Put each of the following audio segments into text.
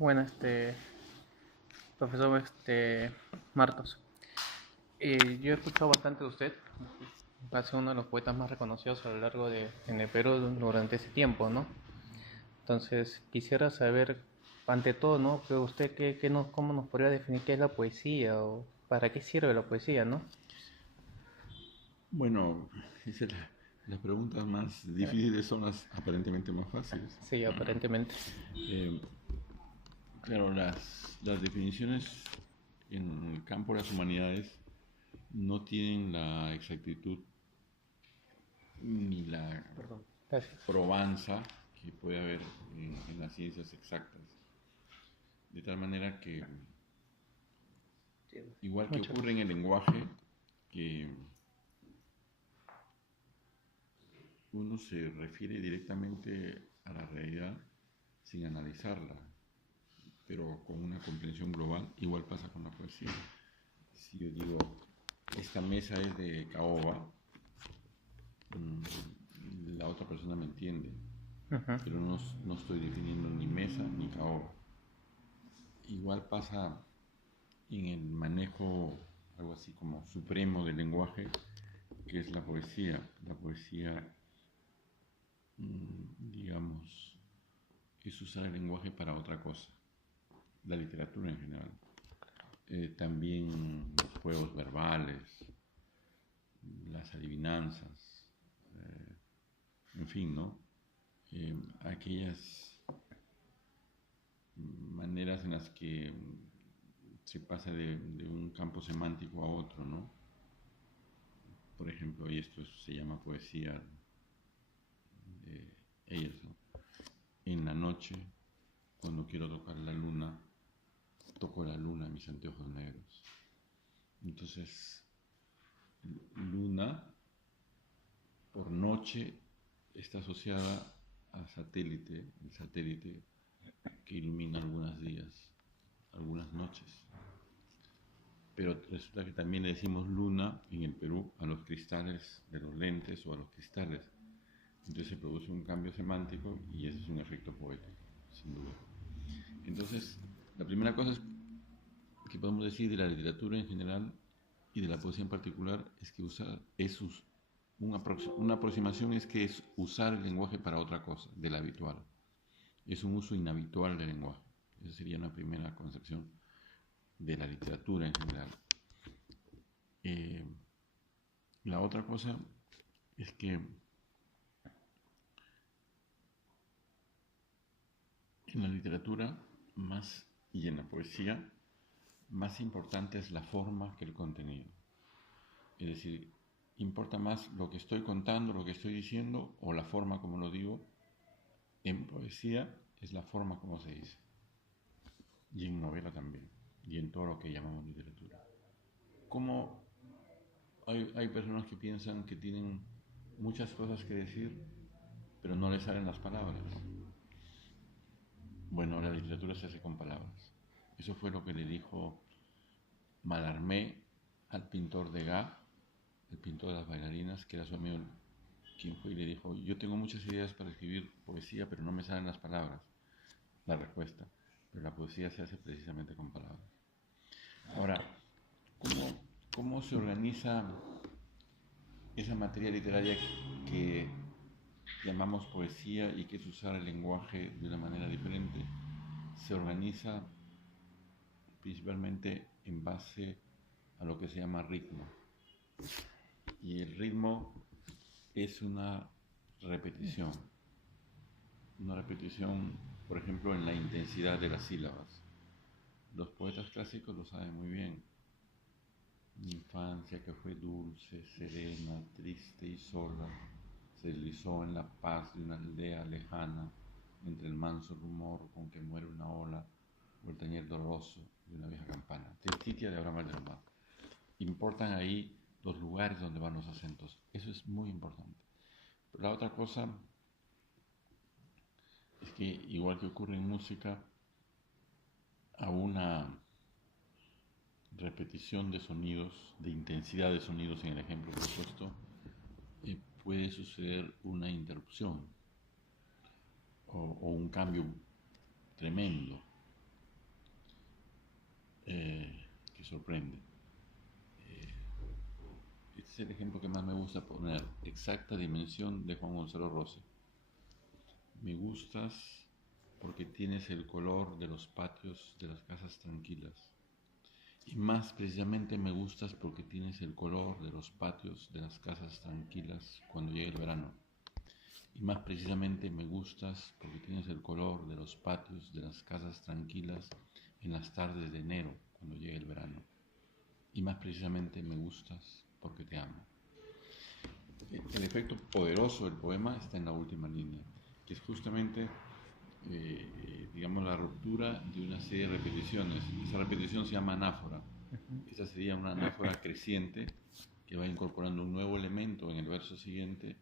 Bueno, profesor, Marcos. Yo he escuchado bastante de usted. Va a ser uno de los poetas más reconocidos a lo largo en el Perú durante ese tiempo, ¿no? Entonces, quisiera saber, ante todo, ¿no? Que usted, cómo nos podría definir qué es la poesía o para qué sirve la poesía, ¿no? Bueno, esa es las preguntas más Eh, difíciles son las aparentemente más fáciles. sí, aparentemente. Eh, claro, las definiciones en el campo de las humanidades no tienen la exactitud ni la Perdón. Gracias. probanza que puede haber en las ciencias exactas. De tal manera que, igual que Muchas ocurre en gracias. el lenguaje, que uno se refiere directamente a la realidad sin analizarla, pero con una comprensión global, igual pasa con la poesía. Si yo digo, esta mesa es de caoba, la otra persona me entiende, Ujú. pero no estoy definiendo ni mesa ni caoba. Igual pasa en el manejo, algo así como supremo del lenguaje, que es la poesía. La poesía, digamos, es usar el lenguaje para otra cosa, la literatura en general. También los juegos verbales, las adivinanzas, en fin, ¿no? Aquellas maneras en las que se pasa de un campo semántico a otro, ¿no? Por ejemplo, y esto se llama poesía de ellas, ¿no? En la noche, cuando quiero tocar la luna, toco la luna en mis anteojos negros. Entonces, luna por noche está asociada a satélite, el satélite que ilumina algunos días, algunas noches. Pero resulta que también le decimos luna en el Perú a los cristales de los lentes o a los cristales. Entonces se produce un cambio semántico y ese es un efecto poético, sin duda. Entonces, la primera cosa que podemos decir de la literatura en general y de la poesía en particular es que una aproximación es que es usar el lenguaje para otra cosa, del habitual. Es un uso inhabitual del lenguaje. Esa sería una primera concepción de la literatura en general. Eh, la otra cosa es que en la literatura más y en la poesía más importante es la forma que el contenido. Es decir, importa más lo que estoy contando, lo que estoy diciendo o la forma como lo digo. En poesía es la forma como se dice y en novela también y en todo lo que llamamos literatura. Como hay personas que piensan que tienen muchas cosas que decir pero no les salen las palabras. Bueno, la literatura se hace con palabras. Eso fue lo que le dijo Mallarmé al pintor Degas, el pintor de las bailarinas, que era su amigo, quien fue y le dijo, yo tengo muchas ideas para escribir poesía, pero no me salen las palabras. La respuesta, pero la poesía se hace precisamente con palabras. Ahora, ¿cómo, cómo se organiza esa materia literaria que llamamos poesía y que es usar el lenguaje de una manera diferente? Se organiza principalmente en base a lo que se llama ritmo. Y el ritmo es una repetición, por ejemplo, en la intensidad de las sílabas. Los poetas clásicos lo saben muy bien. Mi infancia que fue dulce, serena, triste y sola, se deslizó en la paz de una aldea lejana, entre el manso rumor con que muere una ola o el tañer doloroso de una vieja campana. Testitia de Abraham de la Mar. Importan ahí los lugares donde van los acentos. Eso es muy importante. Pero la otra cosa es que, igual que ocurre en música, a una repetición de sonidos, de intensidad de sonidos en el ejemplo que he puesto, puede suceder una interrupción o un cambio tremendo. que sorprende. Este es el ejemplo que más me gusta poner, exacta dimensión de Juan Gonzalo Rossi. Me gustas porque tienes el color de los patios de las casas tranquilas. Y más precisamente me gustas porque tienes el color de los patios de las casas tranquilas cuando llegue el verano. Y más precisamente me gustas porque tienes el color de los patios de las casas tranquilas en las tardes de enero cuando llegue el verano. Y más precisamente me gustas porque te amo. El efecto poderoso del poema está en la última línea, que es justamente, digamos, la ruptura de una serie de repeticiones. Esa repetición se llama anáfora. Esa sería una anáfora creciente que va incorporando un nuevo elemento en el verso siguiente.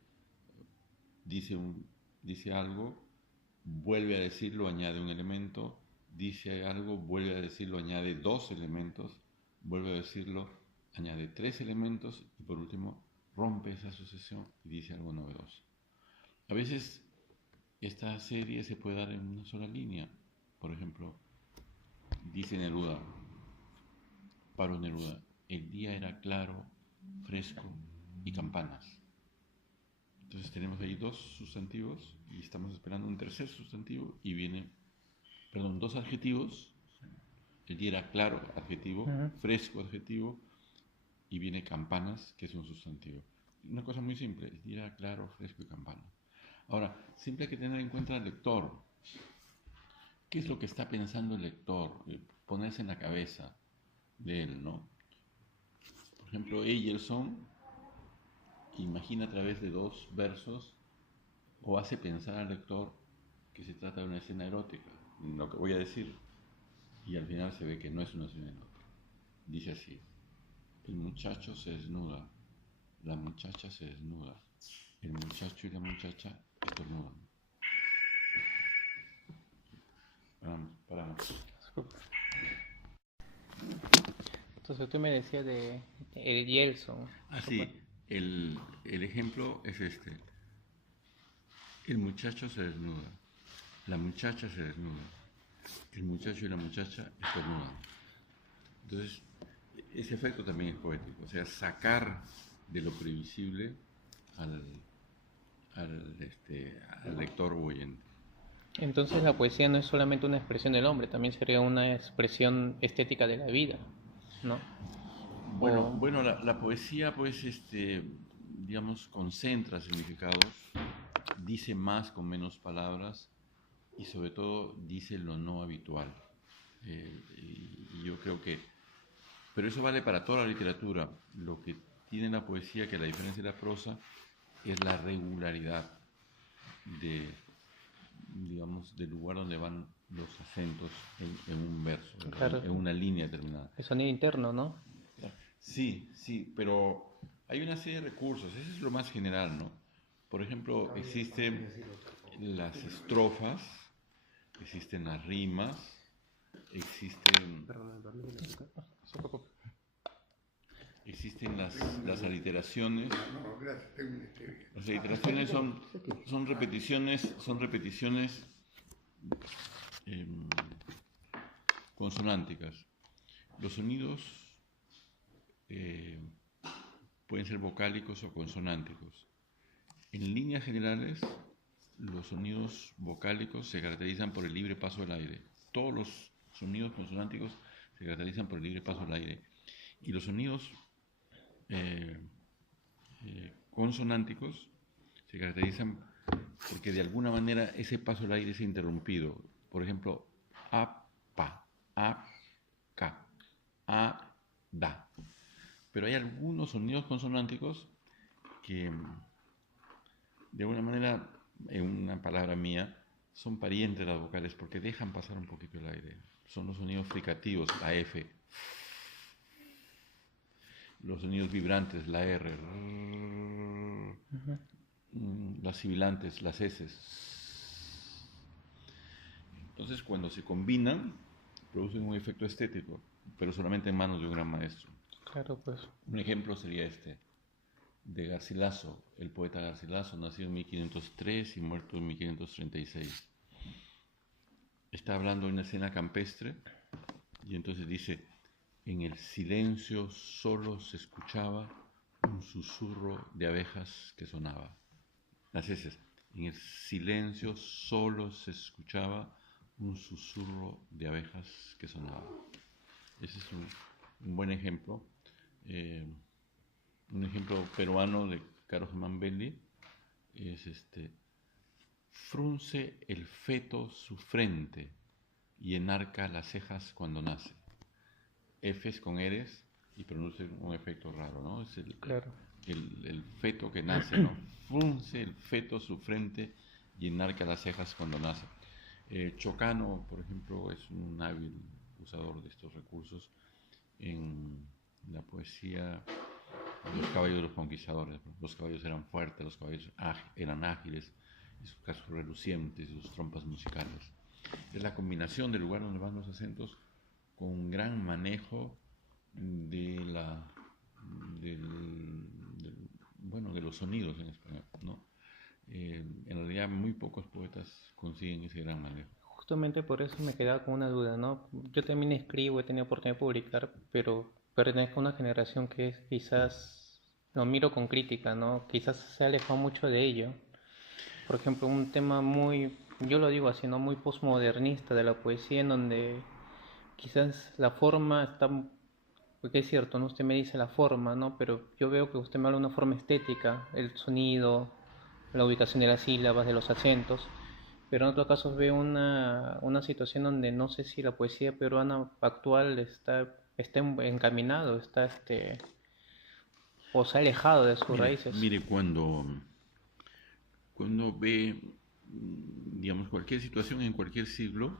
Dice algo, vuelve a decirlo, añade un elemento, dice algo, vuelve a decirlo, añade dos elementos, vuelve a decirlo, añade tres elementos y por último rompe esa sucesión y dice algo novedoso. A veces esta serie se puede dar en una sola línea. Por ejemplo, dice Neruda, Pablo Neruda, el día era claro, fresco y campanas. Entonces tenemos ahí dos sustantivos y estamos esperando un tercer sustantivo y dos adjetivos. El día era claro, adjetivo, fresco, adjetivo, y viene campanas, que es un sustantivo. Una cosa muy simple, el día era claro, fresco y campana. Ahora, siempre hay que tener en cuenta al lector. ¿Qué es lo que está pensando el lector? Ponerse en la cabeza de él, ¿no? Por ejemplo, Eyerson imagina a través de dos versos o hace pensar al lector que se trata de una escena erótica, lo que voy a decir, y al final se ve que no es una escena erótica. Dice así, el muchacho se desnuda, la muchacha se desnuda, el muchacho y la muchacha estornudan. Paramos. Entonces tú me decías de el Yeltsin. Así, el ejemplo es este. El muchacho se desnuda, la muchacha se desnuda, el muchacho y la muchacha estornudan. Entonces, ese efecto también es poético, o sea, sacar de lo previsible al lector o oyente. Entonces la poesía no es solamente una expresión del hombre, también sería una expresión estética de la vida, ¿no? Bueno, la poesía, pues, digamos, concentra significados, dice más con menos palabras y sobre todo dice lo no habitual. Y yo creo que, pero eso vale para toda la literatura. Lo que tiene la poesía, que a la diferencia de la prosa, es la regularidad digamos, del lugar donde van los acentos en un verso, claro, en una línea determinada. El sonido interno, ¿no? Sí, pero hay una serie de recursos, eso es lo más general, ¿no? Por ejemplo, existen las estrofas, existen las rimas, existen las aliteraciones. Las aliteraciones son repeticiones consonánticas. Los sonidos pueden ser vocálicos o consonánticos. En líneas generales, los sonidos vocálicos se caracterizan por el libre paso del aire. Todos los sonidos consonánticos se caracterizan por el libre paso del aire. Y los sonidos consonánticos se caracterizan porque de alguna manera ese paso del aire es interrumpido. Por ejemplo, a, pa, a, ca, a, da. Pero hay algunos sonidos consonánticos que, de alguna manera, en una palabra mía, son parientes de las vocales porque dejan pasar un poquito el aire. Son los sonidos fricativos, la F. Los sonidos vibrantes, la R. Las sibilantes, las S. Entonces, cuando se combinan, producen un efecto estético, pero solamente en manos de un gran maestro. Claro, pues. Un ejemplo sería de Garcilaso, el poeta Garcilaso, nacido en 1503 y muerto en 1536. Está hablando de una escena campestre y entonces dice, En el silencio solo se escuchaba un susurro de abejas que sonaba. Las heces. En el silencio solo se escuchaba un susurro de abejas que sonaba. Ese es un buen ejemplo. Un ejemplo peruano de Carlos Germán Belli es frunce el feto su frente y enarca las cejas cuando nace. Fs con eres y produce un efecto raro, ¿no? Es Claro. el feto que nace, ¿no? Frunce el feto su frente y enarca las cejas cuando nace. Chocano, por ejemplo, es un hábil usador de estos recursos en la poesía. Los caballos de los conquistadores. Los caballos eran fuertes, los caballos eran ágiles, y sus cascos relucientes, y sus trompas musicales. Es la combinación del lugar donde van los acentos con un gran manejo de de los sonidos en español, ¿no? En realidad muy pocos poetas consiguen ese gran manejo. Justamente por eso me quedaba con una duda, ¿no? Yo también escribo, he tenido oportunidad de publicar, pero pertenezco a una generación que es, quizás lo miro con crítica, ¿no? Quizás se ha alejado mucho de ello. Por ejemplo, un tema muy, yo lo digo así, ¿no? Muy postmodernista de la poesía, en donde quizás la forma está, porque es cierto, ¿no? Usted me dice la forma, ¿no? Pero yo veo que usted me habla de una forma estética, el sonido, la ubicación de las sílabas, de los acentos. Pero en otros casos veo una situación donde no sé si la poesía peruana actual está encaminado, o se ha alejado de sus raíces. Mire, cuando ve, digamos, cualquier situación en cualquier siglo,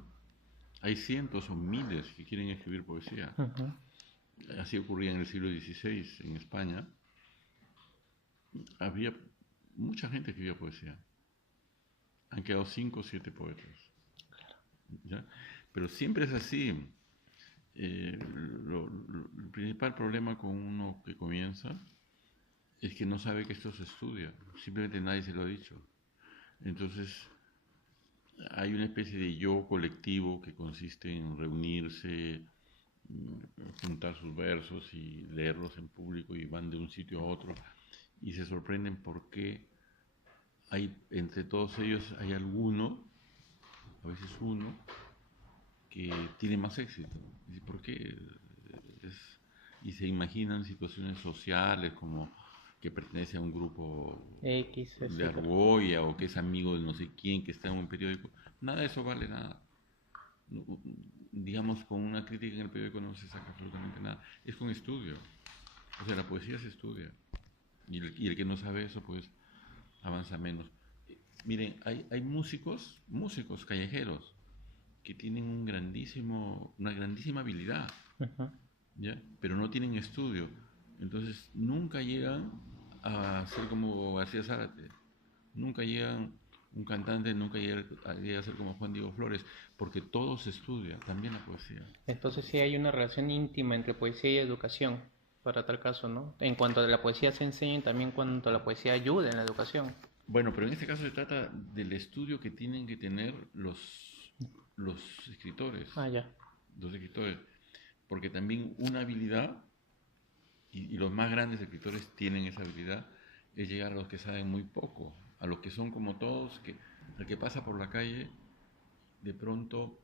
hay cientos o miles que quieren escribir poesía. Uh-huh. Así ocurría en el siglo XVI en España. Había mucha gente que escribía poesía. Han quedado 5 o 7 poetas. ¿Ya? Pero siempre es así. El principal problema con uno que comienza es que no sabe que esto se estudia. Simplemente nadie se lo ha dicho. Entonces, hay una especie de yo colectivo que consiste en reunirse, juntar sus versos y leerlos en público y van de un sitio a otro y se sorprenden porque hay, entre todos ellos hay alguno, a veces uno, que tiene más éxito. ¿Y por qué? Y se imaginan situaciones sociales como que pertenece a un grupo X, de etcétera. Argolla o que es amigo de no sé quién que está en un periódico. Nada de eso vale nada. Digamos, con una crítica en el periódico no se saca absolutamente nada. Es con estudio. O sea, la poesía se estudia. Y el que no sabe eso, pues avanza menos. Miren, hay músicos callejeros, que tienen una grandísima habilidad, Uh-huh. ¿ya? Pero no tienen estudio. Entonces nunca llegan a ser como García Zárate. Nunca llegan, un cantante nunca llega a ser como Juan Diego Flores, porque todo se estudia, también la poesía. Entonces sí hay una relación íntima entre poesía y educación, para tal caso, ¿no? En cuanto a la poesía se enseña, también cuanto a la poesía ayuda en la educación. Bueno, pero en este caso se trata del estudio que tienen que tener los escritores. Ah, ya. Los escritores. Porque también una habilidad, y los más grandes escritores tienen esa habilidad, es llegar a los que saben muy poco, a los que son como todos, que al que pasa por la calle, de pronto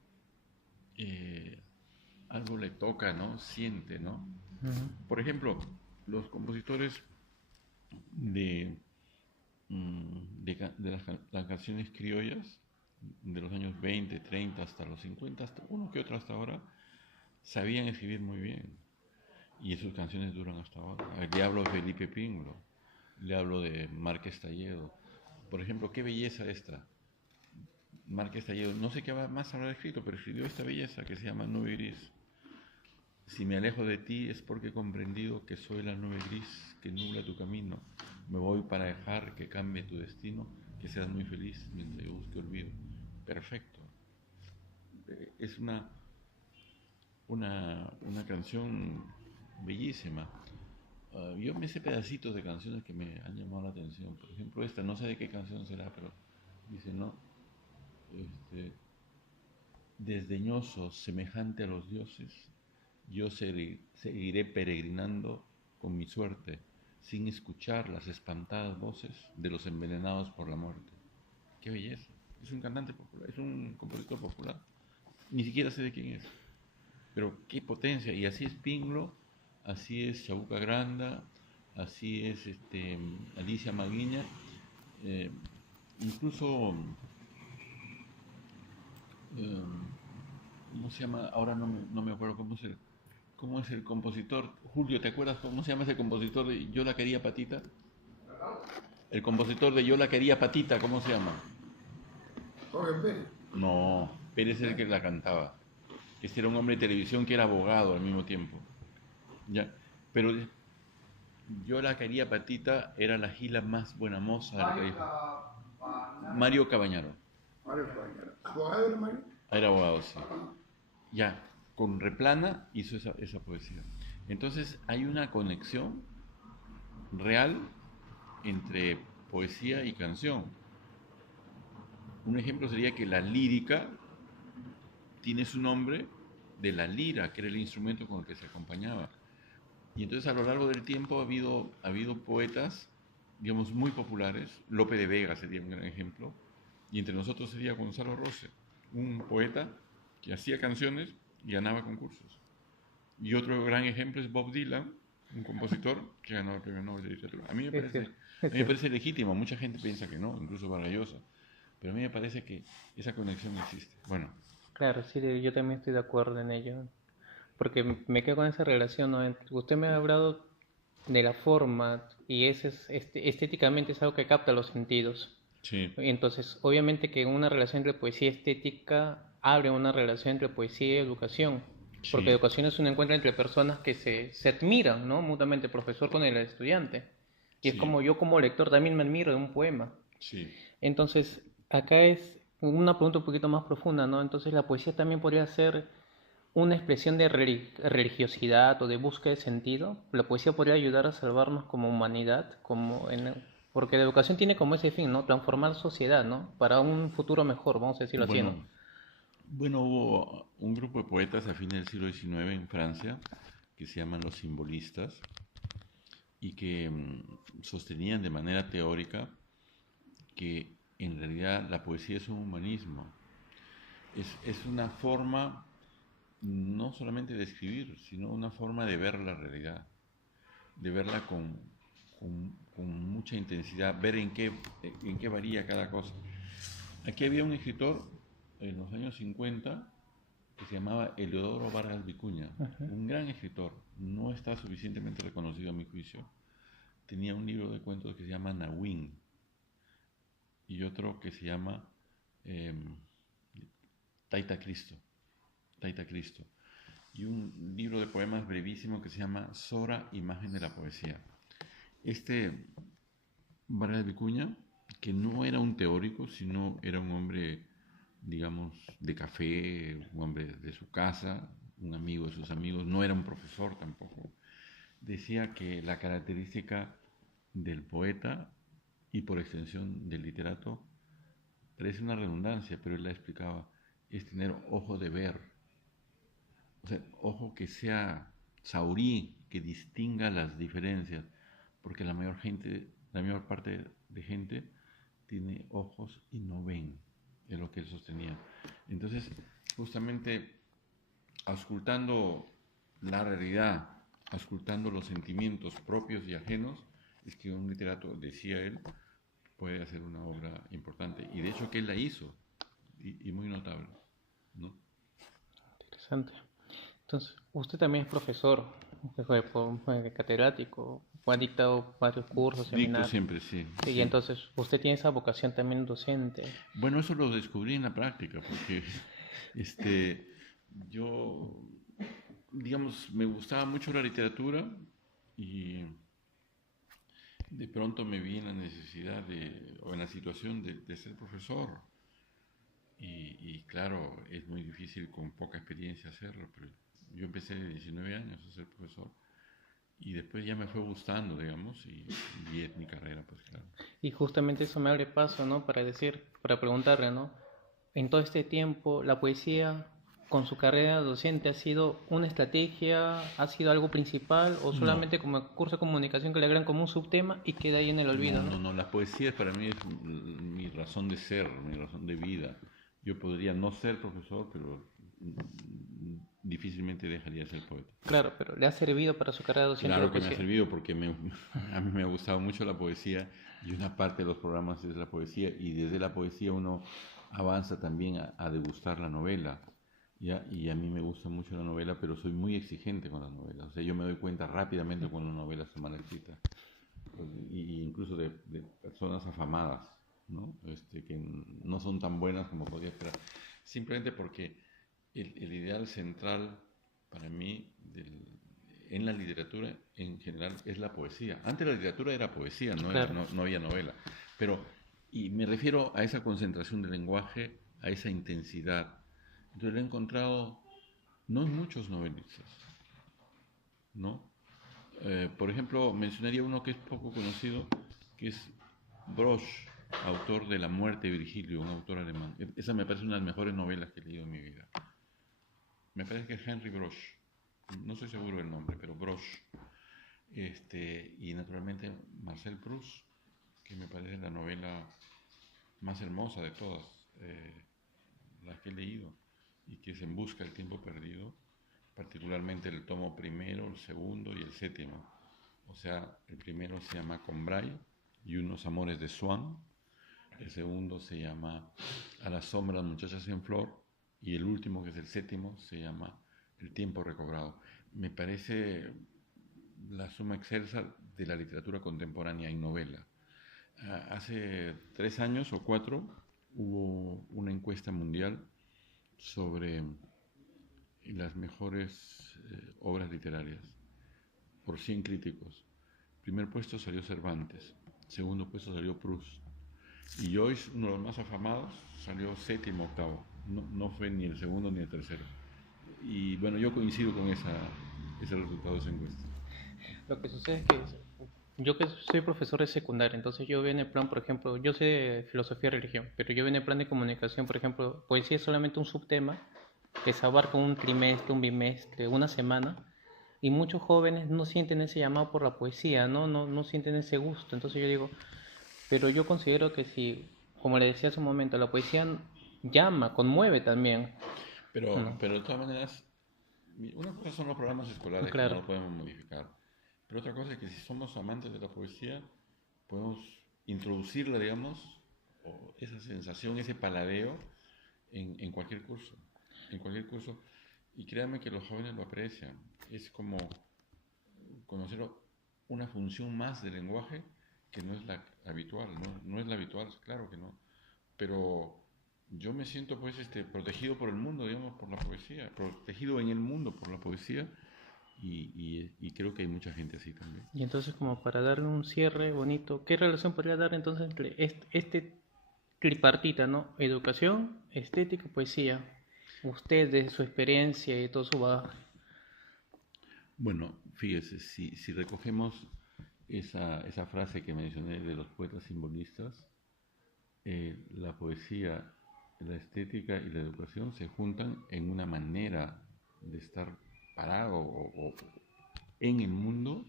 algo le toca, ¿no? Siente, ¿no? Uh-huh. Por ejemplo, los compositores de, las canciones criollas de los años 20, 30 hasta los 50, hasta uno que otro hasta ahora, sabían escribir muy bien. Y sus canciones duran hasta ahora. Le hablo de Felipe Pinglo, le hablo de Márquez Talledo. Por ejemplo, qué belleza esta. Márquez Talledo, no sé qué más habrá escrito, pero escribió esta belleza que se llama Nube Gris. Si me alejo de ti es porque he comprendido que soy la nube gris que nubla tu camino. Me voy para dejar que cambie tu destino, que seas muy feliz mientras yo busque olvido. Perfecto. Es una canción bellísima. Yo me sé pedacitos de canciones que me han llamado la atención. Por ejemplo, esta, no sé de qué canción será, pero dice, ¿no? Desdeñoso, semejante a los dioses, yo seguiré peregrinando con mi suerte, sin escuchar las espantadas voces de los envenenados por la muerte. ¡Qué belleza! Es un cantante popular, es un compositor popular. Ni siquiera sé de quién es. Pero qué potencia. Y así es Pinglo, así es Chabuca Granda, así es Alicia Maguiña. Eh, incluso, eh, ¿cómo se llama? Ahora no me acuerdo cómo es el compositor. Julio, ¿te acuerdas cómo se llama ese compositor de Yo la quería patita? El compositor de Yo la quería patita, ¿cómo se llama? Jorge Pérez. No, Pérez es el que la cantaba. Este era un hombre de televisión que era abogado al mismo tiempo. Ya, pero Yo la quería patita era la gila más buena moza del país. Mario Cabañaro. Mario Cabañaro. ¿Abogado era Mario? Era abogado, sí. Ya, con Replana hizo esa poesía. Entonces hay una conexión real entre poesía y canción. Un ejemplo sería que la lírica tiene su nombre de la lira, que era el instrumento con el que se acompañaba. Y entonces a lo largo del tiempo ha habido poetas, digamos, muy populares. Lope de Vega sería un gran ejemplo. Y entre nosotros sería Gonzalo Rose, un poeta que hacía canciones y ganaba concursos. Y otro gran ejemplo es Bob Dylan, un compositor que ganó el premio Nobel de Literatura. A mí me parece legítimo, mucha gente piensa que no, incluso Vargas Llosa. Pero a mí me parece que esa conexión existe. Bueno. Claro, sí, yo también estoy de acuerdo en ello. Porque me quedo con esa relación, ¿no? Usted me ha hablado de la forma y ese es, estéticamente es algo que capta los sentidos. Sí. Entonces, obviamente que una relación entre poesía y estética abre una relación entre poesía y educación. Sí. Porque educación es un encuentro entre personas que se admiran, ¿no? Mutuamente, el profesor con el estudiante. Y es como yo como lector también me admiro de un poema. Sí. Entonces, acá es una pregunta un poquito más profunda, ¿no? Entonces, la poesía también podría ser una expresión de religiosidad o de búsqueda de sentido. La poesía podría ayudar a salvarnos como humanidad, porque la educación tiene como ese fin, ¿no? Transformar sociedad, ¿no? Para un futuro mejor, vamos a decirlo así, ¿no? Bueno, hubo un grupo de poetas a fines del siglo XIX en Francia que se llaman los simbolistas y que sostenían de manera teórica que en realidad la poesía es un humanismo. Es una forma no solamente de escribir, sino una forma de ver la realidad, de verla con mucha intensidad, ver en qué varía cada cosa. Aquí había un escritor en los años 50 que se llamaba Eleodoro Vargas Vicuña, un gran escritor, no está suficientemente reconocido a mi juicio. Tenía un libro de cuentos que se llama Nahuín y otro que se llama Taita Cristo. Y un libro de poemas brevísimo que se llama Sora, imagen de la poesía. Vargas Vicuña, que no era un teórico, sino era un hombre, digamos, de café, un hombre de su casa, un amigo de sus amigos, no era un profesor tampoco, decía que la característica del poeta y por extensión del literato, parece una redundancia, pero él la explicaba, es tener ojo de ver. O sea, ojo que sea saurí, que distinga las diferencias, porque la mayor parte de gente tiene ojos y no ven, es lo que él sostenía. Entonces, justamente, auscultando la realidad, auscultando los sentimientos propios y ajenos, es que un literato, decía él, puede hacer una obra importante. Y de hecho que él la hizo, y muy notable, ¿no? Interesante. Entonces, usted también es profesor, catedrático, ha dictado varios cursos, seminarios. Siempre, sí. Y entonces, usted tiene esa vocación también docente. Bueno, eso lo descubrí en la práctica, porque yo, digamos, me gustaba mucho la literatura y de pronto me vi en la necesidad o en la situación de ser profesor. Y claro, es muy difícil con poca experiencia hacerlo, pero yo empecé de 19 años a ser profesor y después ya me fue gustando, digamos, y es mi carrera, pues claro. Y justamente eso me abre paso, ¿no? Para preguntarle, ¿no? En todo este tiempo, la poesía, con su carrera docente, ¿ha sido una estrategia, ha sido algo principal o solamente como curso de comunicación que le agregan como un subtema y queda ahí en el olvido, ¿no? No, la poesía para mí es mi razón de ser, mi razón de vida. Yo podría no ser profesor, pero difícilmente dejaría de ser poeta. Claro, pero ¿le ha servido para su carrera docente Claro la que me ha poesía? servido porque a mí me ha gustado mucho la poesía y una parte de los programas es la poesía y desde la poesía uno avanza también a degustar la novela. ¿Ya? Y a mí me gusta mucho la novela, pero soy muy exigente con la novela. O sea, yo me doy cuenta rápidamente cuando una novela está mal escrita. Y incluso de personas afamadas, ¿no? Que no son tan buenas como podría esperar. Simplemente porque el ideal central para mí en la literatura en general es la poesía. Antes la literatura era poesía, Claro. no había novela. Y me refiero a esa concentración del lenguaje, a esa intensidad. Entonces lo he encontrado no en muchos novelistas, ¿no? Por ejemplo, mencionaría uno que es poco conocido, que es Broch, autor de La muerte de Virgilio, un autor alemán. Esa me parece una de las mejores novelas que he leído en mi vida. Me parece que es Henry Broch, no estoy seguro del nombre, pero Broch. Y naturalmente Marcel Proust, que me parece la novela más hermosa de todas las que he leído, y que es En busca del tiempo perdido, particularmente el tomo primero, el segundo y el séptimo. O sea, el primero se llama Combray y unos amores de Swann, el segundo se llama A la sombra de las muchachas en flor y el último, que es el séptimo, se llama El tiempo recobrado. Me parece la suma excelsa de la literatura contemporánea en novela. Hace 3 años o 4 hubo una encuesta mundial sobre las mejores obras literarias por 100 críticos. Primer puesto salió Cervantes, segundo puesto salió Proust y Joyce, uno de los más afamados, salió séptimo, octavo. No fue ni el segundo ni el tercero. Y bueno, yo coincido con ese resultado de esa encuesta. Lo que sucede es que yo que soy profesor de secundaria, entonces yo veo en el plan, por ejemplo, yo sé de filosofía y religión, pero yo veo en el plan de comunicación, por ejemplo, poesía es solamente un subtema que se abarca un trimestre, un bimestre, una semana, y muchos jóvenes no sienten ese llamado por la poesía, no sienten ese gusto. Entonces yo digo, pero yo considero que si, como le decía hace un momento, la poesía llama, conmueve también, ¿no? Pero de todas maneras, una cosa son los programas escolares que no Claro. lo podemos modificar, pero otra cosa es que si somos amantes de la poesía, podemos introducirla, digamos, o esa sensación, ese paladeo en cualquier curso, y créanme que los jóvenes lo aprecian. Es como conocer una función más del lenguaje que no es la habitual, no es la habitual, claro que no, pero yo me siento pues protegido por el mundo, digamos, por la poesía, protegido en el mundo por la poesía y creo que hay mucha gente así también. Y entonces como para darle un cierre bonito, ¿qué relación podría dar entonces entre este tripartita, ¿no? Educación, estética, poesía. Usted, de su experiencia y todo su bagaje. Bueno, fíjese, si recogemos esa frase que mencioné de los poetas simbolistas, la poesía, la estética y la educación se juntan en una manera de estar parado o en el mundo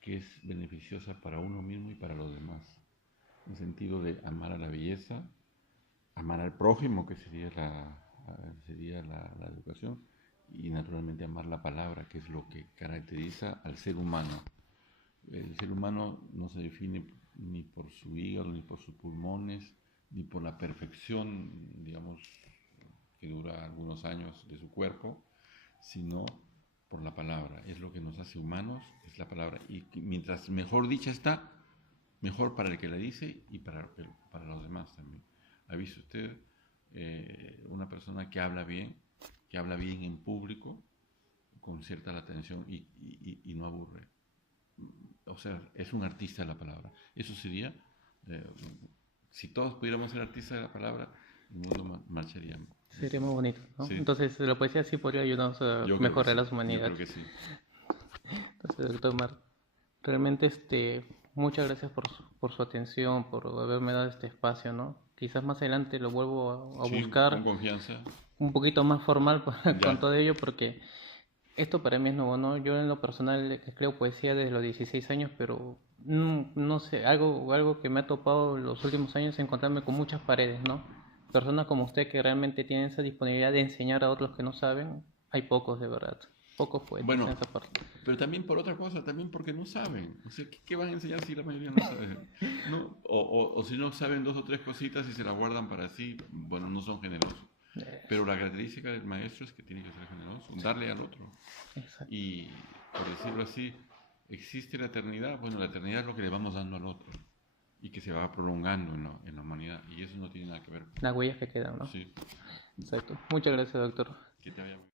que es beneficiosa para uno mismo y para los demás. En el sentido de amar a la belleza, amar al prójimo, que sería la educación, y naturalmente amar la palabra, que es lo que caracteriza al ser humano. El ser humano no se define ni por su hígado, ni por sus pulmones, ni por la perfección, digamos, que dura algunos años de su cuerpo, sino por la palabra. Es lo que nos hace humanos, es la palabra. Y mientras mejor dicha está, mejor para el que la dice y para los demás también. ¿Ha visto usted una persona que habla bien en público, con cierta atención y no aburre? O sea, es un artista de la palabra. Eso sería, si todos pudiéramos ser artistas de la palabra, el mundo marcharía. Sería muy bonito, ¿no? Sí. Entonces la poesía sí podría ayudarnos a mejorar las humanidades. Yo creo que sí. Entonces, doctor Mar, realmente muchas gracias por su atención, por haberme dado este espacio, ¿no? quizás más adelante lo vuelvo a Sí, buscar con confianza. un poquito más formal Ya. con todo ello, porque esto para mí es nuevo, ¿no? Yo en lo personal escribo poesía desde los 16 años, pero no sé, algo que me ha topado en los últimos años es encontrarme con muchas paredes, ¿no? Personas como usted que realmente tienen esa disponibilidad de enseñar a otros que no saben, hay pocos de verdad, pocos poetas Bueno, en esa parte. pero también por otra cosa, también porque no saben. O sea, ¿qué van a enseñar si la mayoría no sabe? ¿No? O si no saben dos o tres cositas y se las guardan para sí, bueno, no son generosos. Pero la característica del maestro es que tiene que ser generoso, darle al otro. Exacto. Y, por decirlo así, existe la eternidad. Bueno, la eternidad es lo que le vamos dando al otro y que se va prolongando en la humanidad. Y eso no tiene nada que ver. Las huellas que quedan, ¿no? Sí, Exacto. Muchas gracias, doctor. que te vaya muy bien.